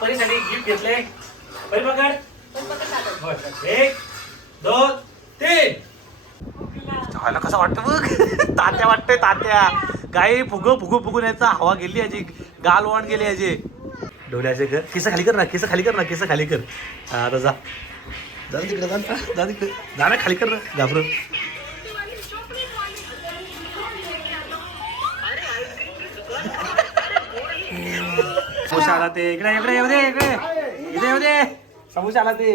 परीसाठी gift घेतले. परी पकड. एक दोन तीन. व्हायला कसं वाटतं बघ? तात्या वाटतंय तात्या. काही फुग फुगू फुगून यायचा. हवा गेली याची. गाल वाण गेली याचे. डोल्याचे कर केस खाली कर ना केस खाली कर ना केस खाली कर. हा आता जा. तिकडे जा. जा तिकडे. जा ना खाली कर ना. घाबरून समोसा आला ते. इकडे इकडे येऊ दे इकडे. इकडे येऊ दे. समोसा आला ते.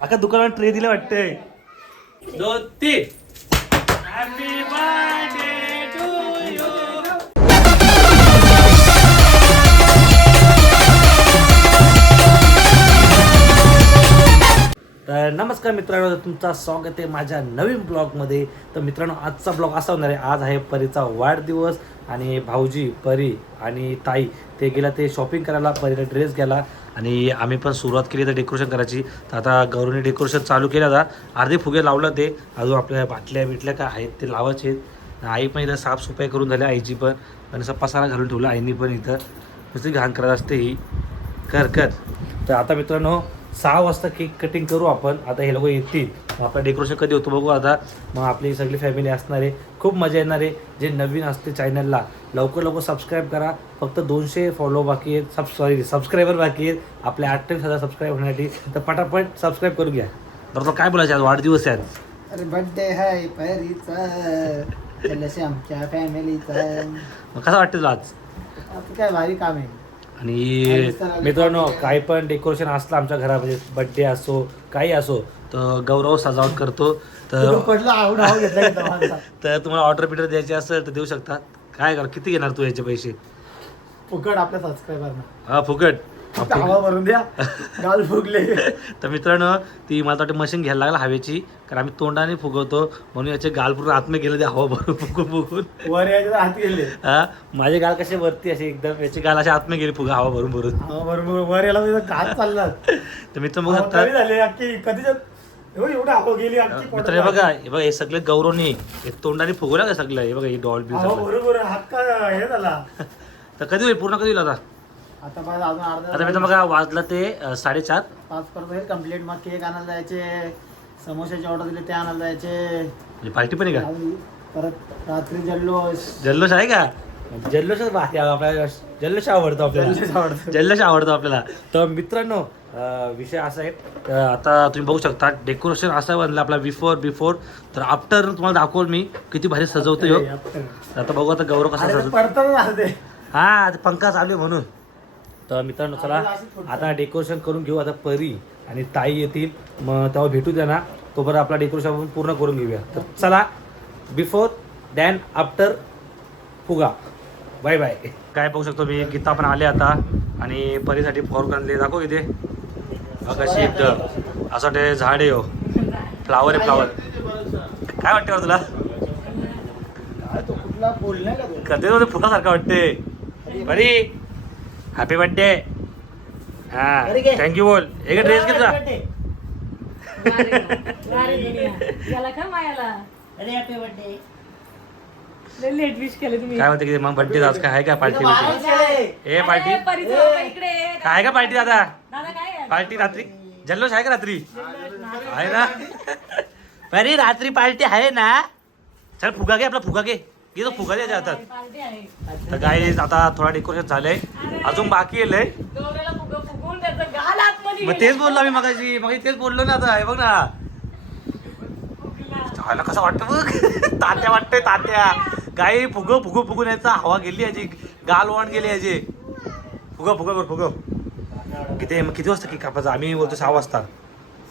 अख्खा दुकानात ट्रे दिलं वाटतंय. दोन तीन. हॅपी बर्थडे नमस्कार मित्रांनो तुमचा स्वागत आहे माझ्या नवीन ब्लॉगमध्ये. तर मित्रांनो आजचा ब्लॉग असा होणार आहे. आज आहे परीचा वाढदिवस आणि भाऊजी परी आणि ताई ते गेला ते शॉपिंग करायला परीला ड्रेस घ्यायला आणि आम्ही पण सुरुवात केली तर डेकोरेशन करायची. तर आता गौरवने डेकोरेशन चालू केलं आता. अर्धे फुगे लावलं ते. अजून आपल्या बाटल्या बिटल्या काय आहेत ते लावायचे आहेत. आई पण इथं साफसफाई करून झाली आईची पण. आणि असं पसारा घालून ठेवला आईनी पण इथं. नुसती घाण करत असते ही. कर कर. तर आता मित्रांनो सहा वाजता केक कटिंग करू आपण. आता हे लोक येतील. आपलं डेकोरेशन कधी होतं बघू आता. मग आपली सगळी फॅमिली असणार आहे. खूप मजा येणार आहे. जे नवीन असते चॅनलला लवकर लवकर सबस्क्राईब करा. फक्त दोनशे फॉलो बाकी आहेत. सब सॉरी सबस्क्रायबर बाकी आहेत. आपल्या अठ्ठावीस हजार सबस्क्राईब होण्यासाठी. तर पटापट सबस्क्राईब करून घ्या. बरं काय बोलायचं आज? वाढदिवस आहे अरे बर्थडे आहे परीचा. आमच्या फॅमिलीचा मग कसं वाटतं तुला आज? काय भारी काम आहे. आणि मित्रांनो काही पण डेकोरेशन असलं आमच्या घरामध्ये बड्डे असो काही असो तर गौरव सजावट करतो. तर. तर तुम्हाला ऑर्डर बिर्डर द्यायची असेल तर देऊ शकता. काय कर किती घेणार तू याचे पैसे? फुकट आपल्या सबस्क्रायबरना हा फुकट. हवा भरून द्या. गाल फुगले. तर मित्रांनो ती मला वाटतं मशीन घ्यायला लागला हवेची. कारण आम्ही तोंडाने फुगवतो. म्हणून याचे गाल पूर्ण आतमध्ये गेलं ते हवा भरून फुगून फुगून. वर तर हात गेले. हा? माझे गाल कसे वरती असे एकदम याचे गाल असे आतमध्ये गेले फुगा हवा भरून भरून. हवा वर याला तर हात चालला तर मित्र शकता झाले कधीच गेली मित्र बघा हे बघा हे सगळे गौरवनी हे तोंडाने फुगवलं का सगळं? हे बघा हे डॉल बिल बरोबर हात का हे झाला. तर कधी होईल? पूर्ण कधी होईल आता? आता बघा अजून आता अर्धा मित्र बघा वाजलं ते अं, साडेचार. पाच पर्यंत कंप्लीट मग केक आणायला जायचे समोशाची ऑर्डर दिली ते आणायला जायचे. म्हणजे पार्टी पण आहे का? परत रात्री जल्लोष. जल्लोष आहे का? जल्लोषच आहे आपल्याला जल्लोष आवडतो जल्लोष आपल्याला आवडतो. जल्लोष आवडतो आपल्याला. तर मित्रांनो अं, विषय असा आहे आता तुम्ही बघू शकता डेकोरेशन असं बनलं आपला बिफोर बिफोर तर आफ्टर तुम्हाला दाखवल मी किती भारी सजवतो ह्यो. तर आता बघू आता गौरव कसा सजवतो ते हा ते पंखा चालू आहे म्हणून. तर मित्रांनो चला आता डेकोरेशन करून घेऊ. आता परी आणि ताई येतील. मग तेव्हा भेटू द्या ना. तोपर्यंत आपला डेकोरेशन आपण पूर्ण करून घेऊया. तर चला बिफोर दॅन आफ्टर फुगा. बाय बाय काय बघू शकतो मी गीता पण आले आता. आणि परीसाठी फॉर्क आणले. दाखव इथे. कशी एकदम असं वाटते झाड आहे हो. फ्लावर आहे फ्लावर काय वाटते बरं तुला? का तो? कधी होते फुगासारखं वाटते परी हॅपी बर्थडे हा अरे. थँक्यू बोल एक ड्रेस घेतला. याला का मायाला अरे हॅपी बर्थडे लेट विश केलं तुम्ही. काय म्हणते की मग बर्थडे आज काय आहे का पार्टी ए पार्टी अरे. काय आहे का पार्टी दादा? दादा काय आहे? पार्टी रात्री? जल्लोष आहे का रात्री? आहे ना? परी रात्री पार्टी आहे ना? चल फुगा घे आपला फुगा घे. घे तो फुगा द्यायच्या हातात पार्टी आहे. तर काय आता थोडा डेकोरेशन झालंय. अजून बाकी आहे लय. गौऱ्याला फुगं फुगून त्याचं गाल आतमध्ये मग तेच बोललो मी मगाशी. मग तेच बोललो ना आता. हे बघ ना. व्हायला कसं वाटतं बघ. तात्या वाटतंय तात्या. काही फुग फुगू फुगून याचा हवा गेली याची. गाल वाण गेली याची. फुग फुग कर फुग किती मग किती वाजता की कापायचं आम्ही बोलतो सहा वाजता.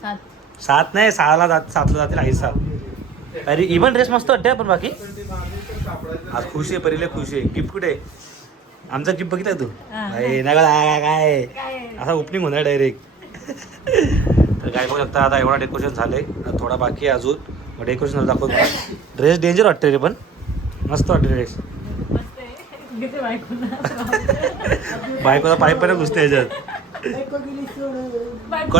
सात. सात नाही सहाला जात सातला जातील आई सात. अरे इव्हन ड्रेस मस्त वाटते पण बाकी. आज खुश आहे परीले खुश आहे. गिफ्ट कुठे आहे? आमचा गिफ्ट बघितलाय तू? नाही काय? असा ओपनिंग होणार डायरेक्ट तर काय बघू शकता आता एवढा डेकोरेशन झालंय. आता थोडा बाकी आहे अजून. मग डेकोरेशन दाखवतो. ड्रेस डेंजर वाटतं रे पण. मस्त वाटतं ड्रेस बायकोला बायकोचा पाईप पण घुसते याच्यात. बायको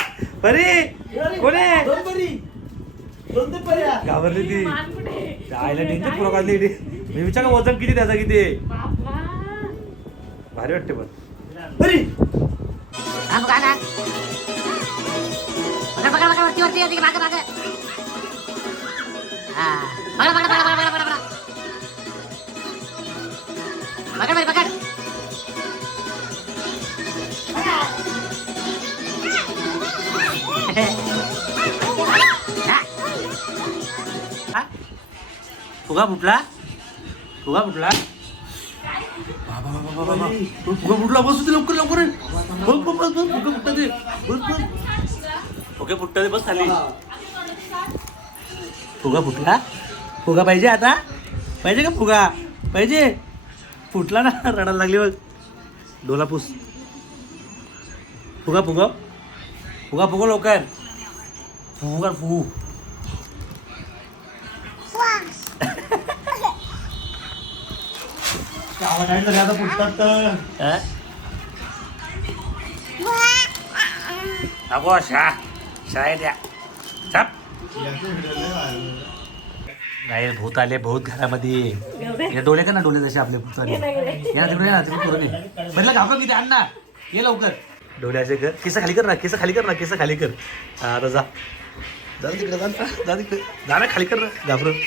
बरे कोण? आहे दोन परी. दोन परी. घाबरली ती. आईला डेंजर पुरा काढली ती. मी विचार वजन किती त्याचा किती? भारी वाटते पण. परी. हा बघा. बघा बघा बघा वरती वरती हा. बघा बघा बघा बघा बघा बघा. बघा बघा बघा. फुगा फुटला? फुगा फुटला? फुगा फुटला बस होती लवकर लवकर. बस बस बस बस फुगा फुटता ते. बस बस. फुगे फुटता ते बस खाली. फुगा फुटला? फुगा पाहिजे आता? पाहिजे का फुगा? पाहिजे. फुटला ना रडायला लागली बघ. डोला फुगा फुगा. फुगा फुगा फुगा लवकर फुगा फुगू आता फुटतात तर. नको शा शाळेत द्या छाप नाही भूत आले भूत घरामध्ये हे डोले का ना डोले जसे आपले भूत आले या तिकडे या तिकडे करून ये म्हटलं गाव किती आण ना ये लवकर डोल्याचे कर केस खाली कर ना केस खाली कर ना केस खाली कर. आता जा. जा तिकडे जा जा तिकडे. जा ना खाली कर ना घाबरून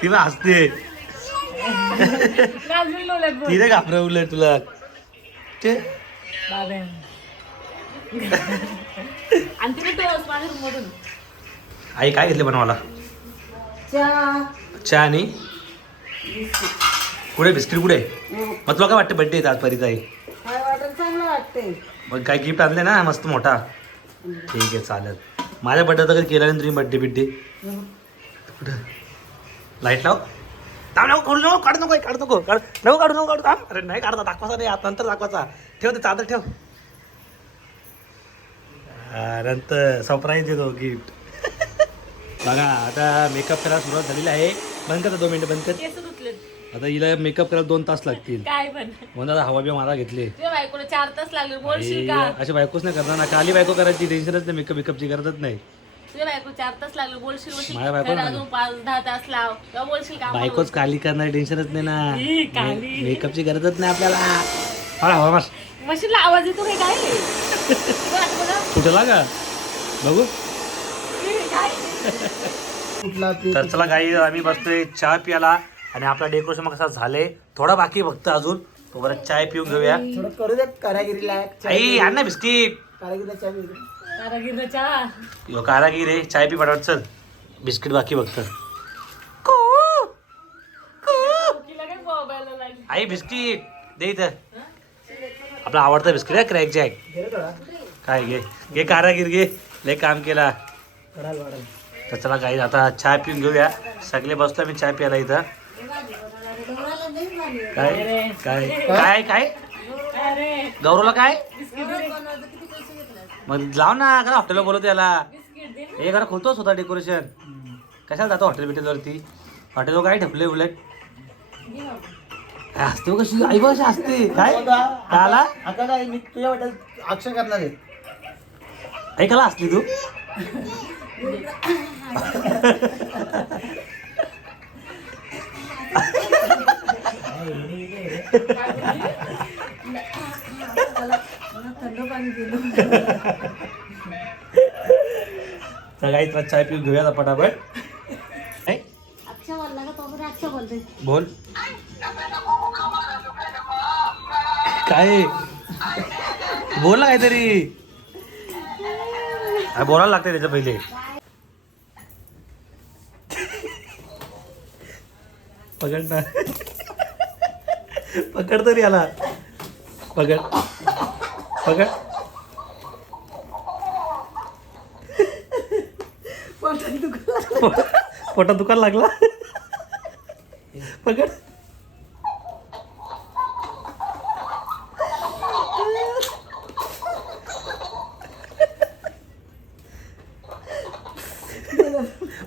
ती बा हसते. तिने घाबरवलंय तुला. ते आणि तिकडे आई काय घेतले बनवाला चहा. आणि? कुठे? बिस्किट कुठे? मग तुला काय वाटतं बड्डे आज परीचा आई? मग काय गिफ्ट आणले ना? मस्त मोठा. ठीक आहे चालेल. माझ्या बड्डे तर केला नाही तुम्ही बड्डे. बिड्डे कुठं? लाइट लाव. थांब नको काढू नको काढू नको काढू नको. काढ नको काढू नको काढू. थांब. अरे नाही काढता दाखवायचा नाही आता नंतर दाखवायचा. ठेव ते चादर ठेव. हा, नंतर सरप्राईज देतो गिफ्ट बघा आता मेकअप करायला सुरुवात झालेली आहे. बंद करता दोन मिनिटं बंद कर. आता हिला मेकअप करायला दोन तास लागतील. काय पण. म्हणून आता हवा बिवा मला घेतले बायकोला चार तास लागले बोलशील आई, का? अशी बायकोच नाही करणार ना. काली बायको करायची टेन्शनच नाही मेकअप मेकअपची गरजच नाही. तुझ्या बायको चार तास लागले बोलशील बोलशील. माझ्या बायकोला तर नाही. अजून पाच दहा तास लाव. तेव्हा बोलशील का बायकोच काली करणार टेन्शनच नाही ना. ई, काली. मे- मेकअपची गरजच नाही आपल्याला. हा हवा मार मशीनला आवाज येतो काय? काय. कुठला का बघू. तर चला काही आम्ही बसतोय चहा प्याला आणि आपला डेकोरेशन मग कसा झाले थोडा बाकी फक्त अजून. तो बरं चाय पिऊन घेऊया. थोडं करू देत कारागिरीला आई आण ना बिस्किट. कारागिरीला चहा कारागीर आहे. चाय पी पटावत चल. बिस्किट बाकी फक्त लागली? आई बिस्किट. दे इथं. आपला आवडता बिस्किट आहे क्रॅक जॅक काय घे. घे कारागीर घे. लय काम केला. तर चला काही आता चहा पिऊन घेऊया. सगळे बसलो मी चहा प्यायला इथं. काय? काय? काय काय? गौरवला काय? मग लाव ना का हॉटेलला बोलवतो याला. हे घरा खोलतोच होता डेकोरेशन कशाला जातो हॉटेल बिटेलवरती हॉटेलवर काय ठेपले उलट. काय असते हो कशी आई बघ असते. काय? काय आला? आता काय मी तुझ्या वाटेल अक्षय करणार आहे. ऐकायला असली तू? सगळ्यात चाय पिऊ घेऊया पटापट. बोल. काय? बोल काहीतरी. बोलायला लागते त्याच्या पहिले. पकड ना. पकड तरी आला पकड. पकड. पोटात दुकान लागला. पकड.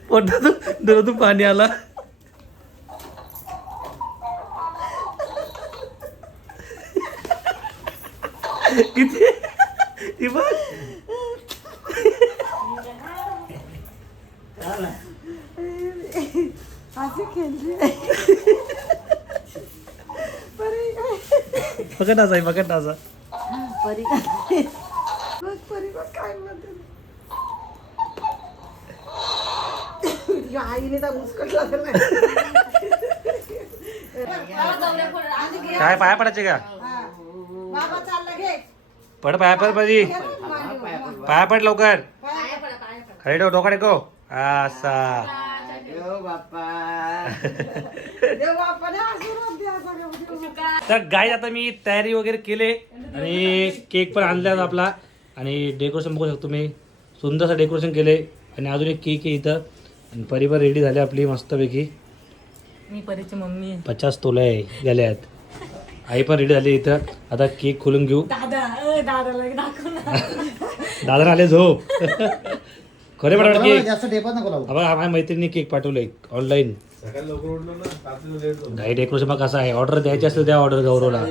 पोटातून डोळ्यातून पाणी आला किती? ही बघ. असे खेळले. पकड नाचा पकड नाचा. परी. काय बघ परी बघ काय म्हणते. या आईने तर मुस्कटला तर नाही काय पाया पडायचे का? पड पाया पड मांडीवर. पाया पड लवकर. खरे ठेव डोका टेको असा तर गाय आता मी तयारी वगैरे केले आणि केक पण आणला आपला. आणि डेकोरेशन बघू शकतो मी सुंदरसं डेकोरेशन केले. आणि अजून एक केक आहे इथं. आणि परिवार रेडी झाले आपली मस्तपैकी. मी परीची मम्मी पचास तोले गेले आहेत. आई पण रेडी झाली इथं. आता केक खोलून घेऊ. दादा अ, दादाला दाखव ना दादा आले झोप. खरे पडा केक जास्त टेपत नको लावू. अबा माझ्या मैत्रिणी केक पाठवले ऑनलाईन काही डेकोरेशन मग कसं आहे? ऑर्डर द्यायची असेल द्या ऑर्डर गौरवला.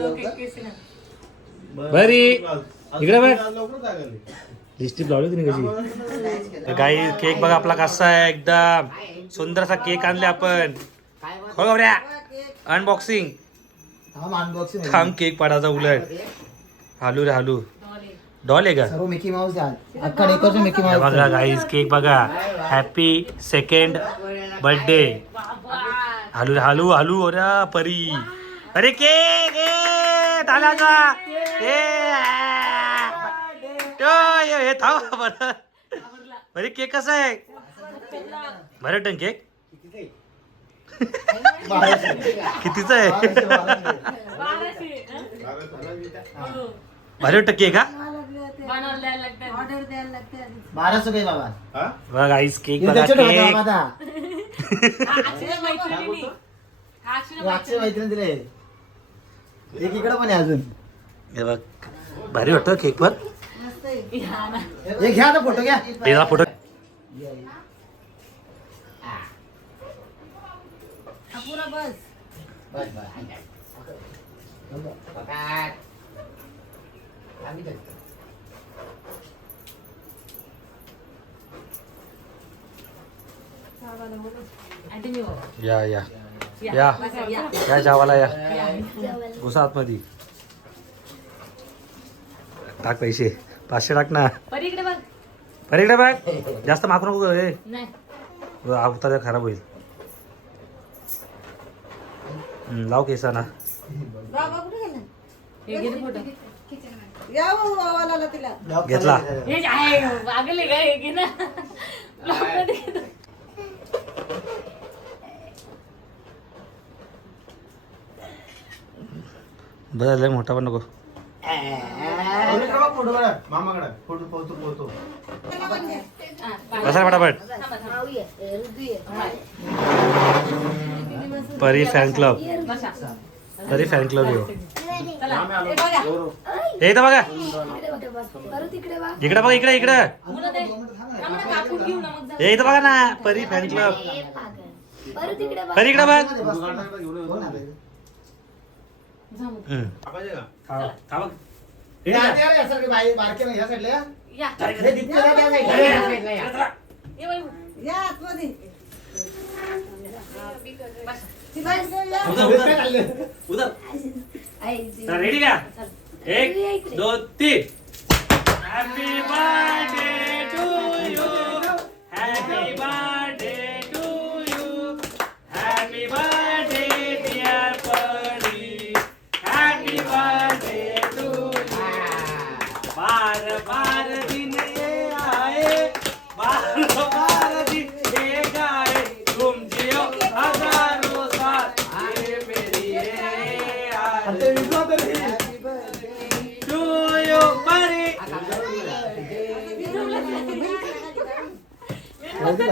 बरी इकडे बघ. लिस्टिप लावली तुम्ही कशी? तर काही केक बघा आपला कसा आहे एकदम सुंदरसा केक आणले आपण. हो गौऱ्या. अनबॉक्सिंग थांब अनबॉक्सिंग थांब केक पाडायचा उलट. हालू रे हालू. डॉल आहे का? सर्व मिकी माऊस आहे. अख्खा डेकोरेशन मिकी माऊस बघा गाईज केक बघा. हॅपी सेकंड बर्थडे हालू रे हालू हालू अरे परी. अरे केक ए टाळ्याचा ए तो, हे हे थांब बरं अरे केक कसा आहे? बरं टन केक. कितीचा आहे? भारी वाटतं केक हा? बनवल्या लागतात ऑर्डर द्यायला लागते आधी. बारा सौ काही बाबा बघा आईस केक हे बघा केक मैत्रिणी. दिले एक इकडे पण आहे अजून. हे बघ भारी वाटतं केक पण. घ्या ना फोटो घ्या. फोटो पुरा बस. बस, बस. बघ. या या. या या. या. जावाला या. घुसा आतमध्ये. टाक पैसे. पाचशे टाक ना. परी इकडे बघ. जास्त मागू नको हे नाही. अवतार खराब होईल. लाव केसा ना बाबा कुठे गेला? हे घेतला. हे हे. बरं लय मोठा पण नको. फोटो काढा. मामाकडे. फोटो पोहतो पोहतो हा, बाय. बसा फटाफट. Pari fan club. Pari fan club येऊ. चला हे बघा. हे इथं बघा. इकडे बघा इकडे इकडे. हे इथं बघा ना परी फॅन क्लब परी इकडे बघ. या बारके नाही, ह्या साईडला या. या हे दिसतं का त्या साईडला? या साईडला या. ये बाई. या आतमध्ये बसा. ती बाई तिकडे या. दिसतं खाल्लं. रेडी का एक दोन तीन happy birthday to you happy birthday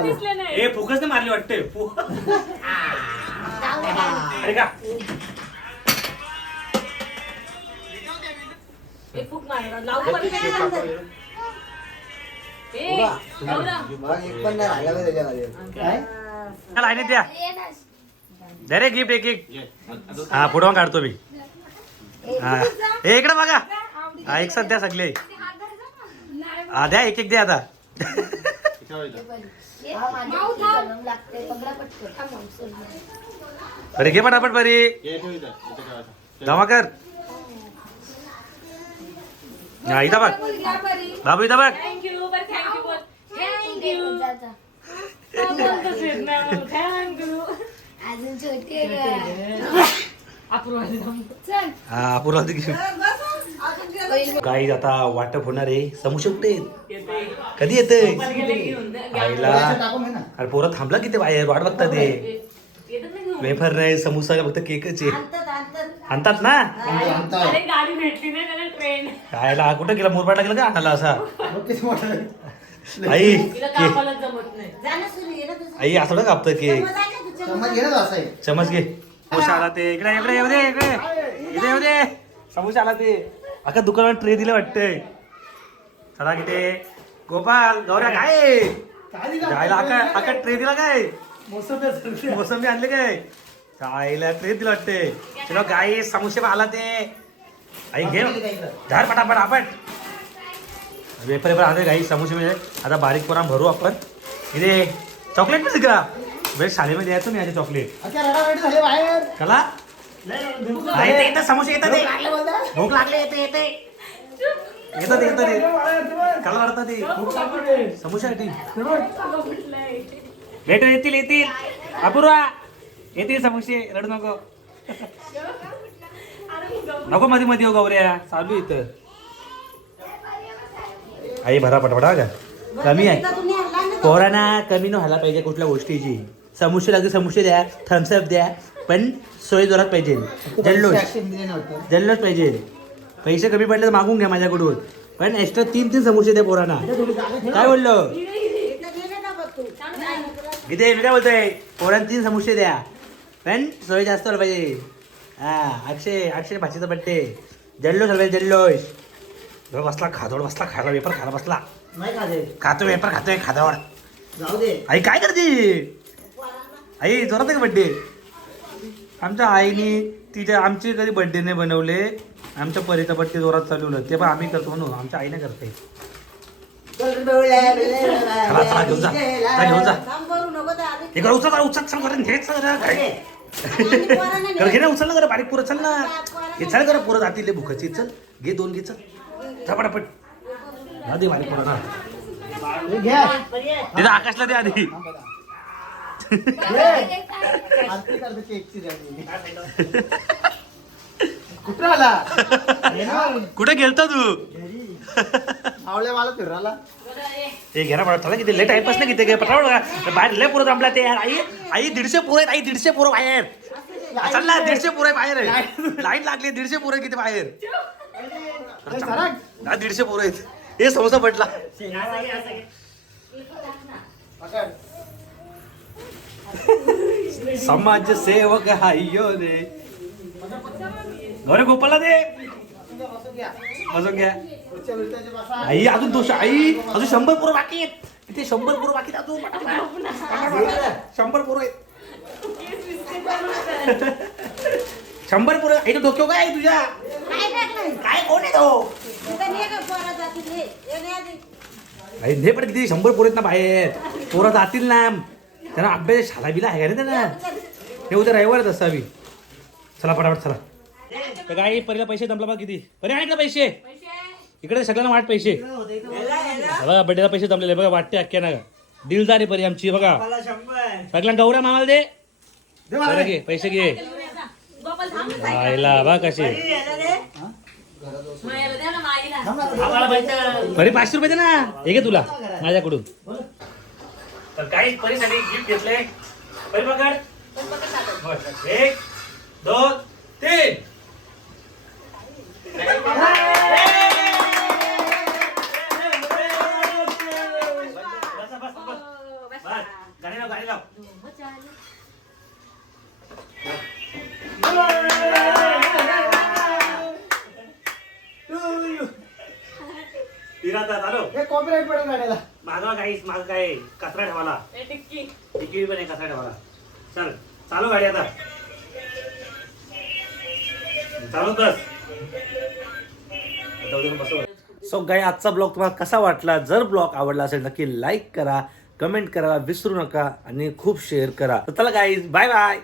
दिसले नाही. ए फोकस नाही मारली वाटते फो- अरे का? ए, फूक मारणार. लावू पण नाही. ए, गौरव. मग एक पण नाही राहिला बा त्याच्यामध्ये काय? लाईनीत द्या. द्या रे गिफ्ट एक एक. हा पुढं काढतो मी. हा. ए इकडे बघा. हा एक साथ द्या सगळे. हा द्या एक एक द्या आता. अरे घे पटापट बरी जमा कर. हा इथं बघ. बाबू इथं बघ. अजून छोटी अपूर्वा हा पुरा काही आता वाटप होणार आहे. समोसे कुठे आहेत? कधी येते आईला. अरे पोरं थांबला किती बाहेर? वाट बघतात ते. वेफर नाही समोसा फक्त केकच आहे. आणतात ना? खायला कुठं गेला? मोरपाटला गेला का आणायला असा. आई आई असं कापतं केक. चमच घे. समोसा आला ते. इकडे इकडे येऊ दे इकडे. इकडे येऊ दे. समोसा आला ते. अका दुकानावर ट्रे दिलं वाटतंय. चला किती गोपाल गौऱ्या काय? जायला अका अका ट्रे दिला काय? मोसंबी मोसंबी आणले काय? जायला ट्रे दिला वाटते चलो गाय समोसे आला ते. आई घे. झाड पटापट आपण. वेपर वेपर आले गाई समोसे म्हणजे. आता बारीक पोरा भरू आपण. इथे. चॉकलेट मिळते का वेळ शाळेमध्ये यायचो मी याचे चॉकलेट रडारडी झाले बाहेर. कला? नाही ते येतं समोसे येतात ते. लागले बोलता? भूक लागले येते येते. येतात येतात ते कला रडतात ते. भूक लागली. रे. समोशासाठी सगळं म्हटलंय भेट येतील येतील. अपूर्वा येतील समोसे. रडू नको. नको मध्ये मध्ये येऊ गौऱ्या. चालू इथं. आई भरा पटपटा का? कमी आहे. पोरांना कमी न व्हायला पाहिजे कुठल्या गोष्टीची. समोसे लागते समोसे द्या थम्सअप द्या पण सोय जोरात पाहिजे. जल्लोष. जल्लोष पाहिजे. पैसे कमी पडले तर मागून घ्या माझ्याकडून. पण एक्स्ट्रा तीन तीन समोसे द्या पोरांना. काय बोललो? इथं मी काय बोलतोय? पोरांना तीन समोसे द्या. पण सोय जास्त व्हायला पाहिजे. हा अक्षय अक्षय भाषेचा बड्डे जल्लोष व्हायला पाहिजे जल्लोष. बसला खादोड बसला खायला वेपर खायला बसला. नाही का ते? खातो वेपर खातोय दे. आई काय करते? आई जोरात आहे का बड्डे आमच्या आईने तिच्या आमचे कधी बड्डे नाही बनवले. आमच्या परीचा बड्डे जोरात चालवलं ते पण आम्ही करतो म्हणून. आमच्या आईने करते. चला चला घेऊन जा. जा, घेऊन हे कर उचल उचल चल करून घे चल ना उचल ना करा बारीक पुरं चल ना. हे चल करा पुरं जातील भुकाची. चल घे दोन घे चल. जा पटापट. जा दे बारीक पुरं ना घ्या. तिथं आकाशला दे आधी आरती करते केकची द्या. कुठं आला हे कुठे गेलता तू मावळ्या मला हे चला किती लेट टाइमपास नाही किती. बाहेर लय पुरं थांबला ते यार आई आई दीडशे पोरं आहेत आई दीडशे पोरं बाहेर. चल ना दीडशे पोरं बाहेर. लाईन लागली दीडशे पोरं किती बाहेर. अरे सरक. हा दीडशे पोरं आहेत. हे समोसा पडला पकड. समाज सेवक हायो रे गौरे गोपाला दे. अजून घ्या. आई अजून दोष आई अजून शंभर पोरं बाकी आहेत इथे शंभर पोरं बाकी आहेत अजून पटापट. शंभर पोरं आहेत शंभर पोरं आई तो डोक्यावर काय आहे तुझ्या काय कोण आहे तो इथं ने गं पोरं जातील हे. हे ने आधी. आई ने पण किती शंभर पोरं आहेत ना बाहेर पोरं जातील ना त्यांना अभ्यास शाळा बिला आहे का नाही त्यांना? हे उद्या रविवारच असावी. चला पटापट चला. तर काय पहिला पैसे जमला बघा किती. बरे आहेत ना पैसे? इकडे सगळ्यांना वाट पैसे. बघा बड्डेला पैसे जमलेले बघा वाटते अख्ख्या ना दिलदार आहे परी आमची बघा. सगळ्यांना गौऱ्या मामाला दे. बरं घे पैसे घे. गोपाल थांब ना. आईला बा कसे परी पाचशे रुपये दे ना. हे घे तुला माझ्याकडून. तर काही परीसाठी गिफ्ट घेतले. परी पकड. बरं. एक दोन तीन. बस, लाव गाणी लाव. फिराता चालू हे कॉपीराईट पडेल गाड्याला. माझा काही माझं काय कचरा ठेवाला ए, टिक्की पण आहे कचरा ठेवाला चल चालू गाडी आता. चालू बस सो गाई आजचा ब्लॉग तुम्हाला कसा वाटला? जर ब्लॉग आवडला असेल नक्की लाईक करा कमेंट करा विसरू नका आणि खूप शेअर करा. तर चला गाईज बाय बाय